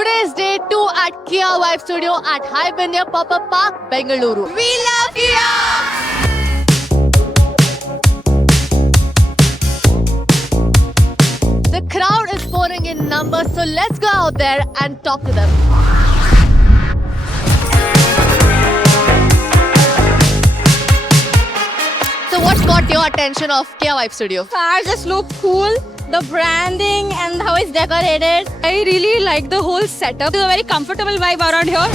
Today is day 2 at Kia HYBE Studio at HYBE Pop-Up Park, Bengaluru. We love Kia! The crowd is pouring in numbers, so let's go out there and talk to them. So what caught your attention of Kia HYBE Studio? Cars just look cool. The branding and how it's decorated. I really like the whole setup. It's a very comfortable vibe around here.